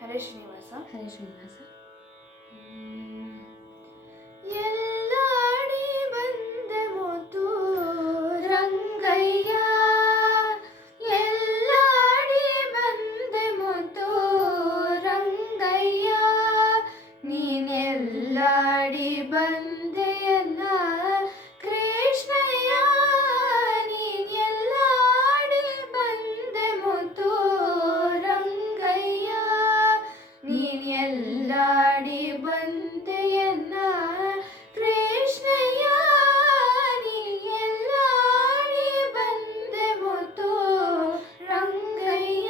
ಹರೇ ಶ್ರೀನಿವಾಸ. ಎಲ್ಲಾಡಿ ಬಂದೆ ಮುತ್ತು ರಂಗಯ್ಯ, ಎಲ್ಲಾಡಿ ಬಂದೆ ಮುತ್ತು ರಂಗಯ್ಯ, ನೀನೆಲ್ಲಾಡಿ ಬಂದೆಯನ್ನ ಕೃಷ್ಣಯ್ಯ, ನೀನೆಲ್ಲಾಡಿ ಬಂದೆ ಮುತ್ತು ರಂಗಯ್ಯ, ನೀನೆಲ್ಲಾಡಿ ಬಂದೆಯನ್ನ ಕೃಷ್ಣಯ್ಯ, ನೀನೆಲ್ಲಾಡಿ ಬಂದೆ ಮುತ್ತು ರಂಗಯ್ಯ.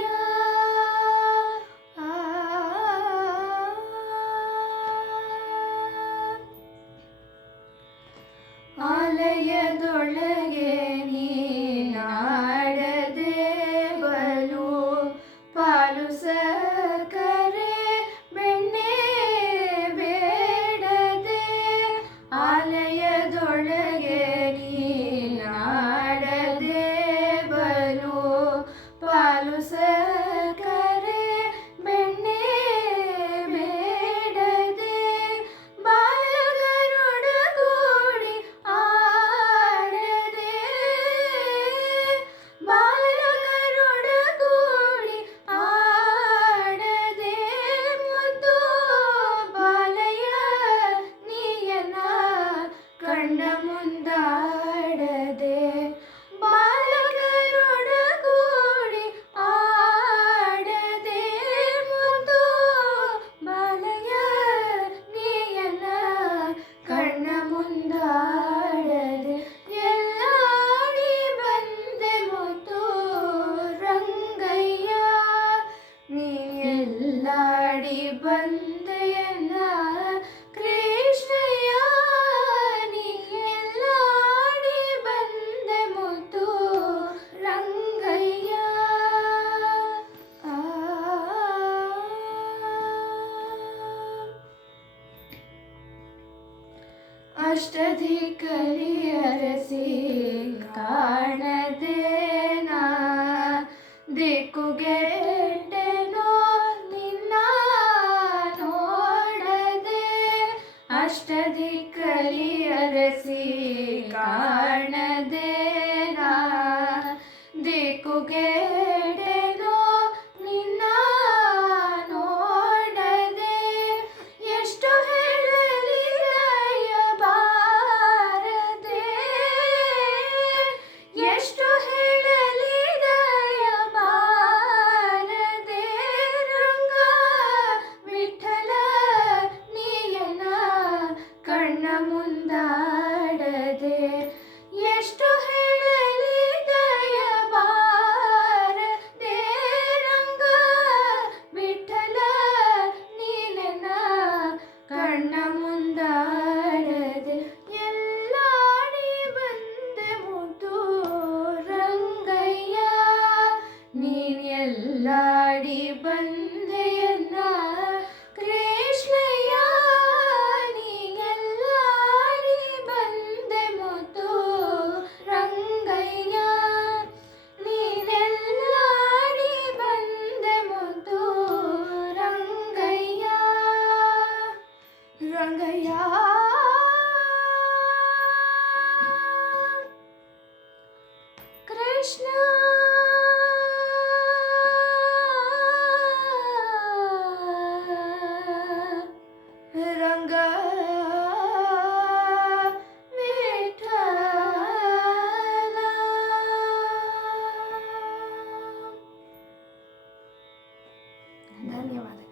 ಆಲಯದೊಳಗೆ ನೀನಾಡದೆ ಬಲು ಪಾಲು ಸಕ್ಕರೆ ಬೆಣ್ಣೆ ಬೇಡದೆ, ಆಲಯದೊಳಗೆ ನೀನಾಡದೆ ಬಲು ಪಾಲು ಸಕ್ಕರೆ ಬೆಣ್ಣೆ ಬೇಡದೆ, ಬಾಲಕರೊಡಗೂಡಿ ಆಡದೆ, ಬಾಲಕರೊಡಗೂಡಿ ಆಡದೆ, ಮುದ್ದು ಬಾಲಯ್ಯ ನೀಯನ ಕಣ್ಣ ಮುಂದಾಡದೆ, ಬಾಲಕರೊಡಗೂಡಿ ಆಡದೆ, ಮುದ್ದು ಬಾಲಯ್ಯ ನೀಯನ ಕಣ್ಣ ಮುಂದಾಡದೆ, ಎಲ್ಲಾಡಿ ಬಂದೆ ಮುತ್ತು ರಂಗಯ್ಯ, ನೀನೆಲ್ಲಾಡಿ ಬಂದೆಯನ್ನ ಕೃಷ್ಣಯ್ಯ, ನೀನೆಲ್ಲಾಡಿ ಬಂದೆ ಮುತ್ತು ರಂಗಯ್ಯ. ಅಷ್ಟದಿಕ್ಕಲಿ ಅರಸಿ ಕಾಣದೇನಾ, ದಿಕ್ಕುಗೆಟ್ಟೆನೋ ನಿನ್ನ ನೋಡದೆ, ಅಷ್ಟದಿಕ್ಕಲಿ ಅರಸಿ ಕಾಣದೇನಾ, ದಿಕ್ಕುಗೆಟ್ಟೆನೋ ನಿನ್ನ ನೋಡದೆ, ಎಷ್ಟು ಹೇಳಲಿ ದಯ ಬಾರದೆ, ಎಷ್ಟು ಹೇಳಲಿ ದಯ ಬಾರದೆ, ರಂಗ ವಿಠಲ ನೀಯನ ಕಣ್ಣ ಮುಂದಾಡದೆ, ಎಷ್ಟು ಹೇಳಲಿ ದಯ ಬಾರದೆ, ರಂಗ ವಿಠಲ ನೀಯನ ಕಣ್ಣ ಮುಂದಾಡದೆ, ಎಲ್ಲಾಡಿ ಬಂದೆ ಮುತ್ತು ರಂಗಯ್ಯ, ನೀನೆಲ್ಲಾಡಿ ಬಂದೆಯನ್ನ ಕೃಷ್ಣಯ್ಯ, ನೀನೆಲ್ಲಾಡಿ ಬಂದೆ ಮುತ್ತು ರಂಗಯ್ಯ, ನೀನೆಲ್ಲಾಡಿ ಬಂದೆ ಮುತ್ತು ರಂಗಯ್ಯ, ರಂಗಯ್ಯ. ಕೃಷ್ಣ ರಂಗ ವಿಠಲ. ಧನ್ಯವಾದ.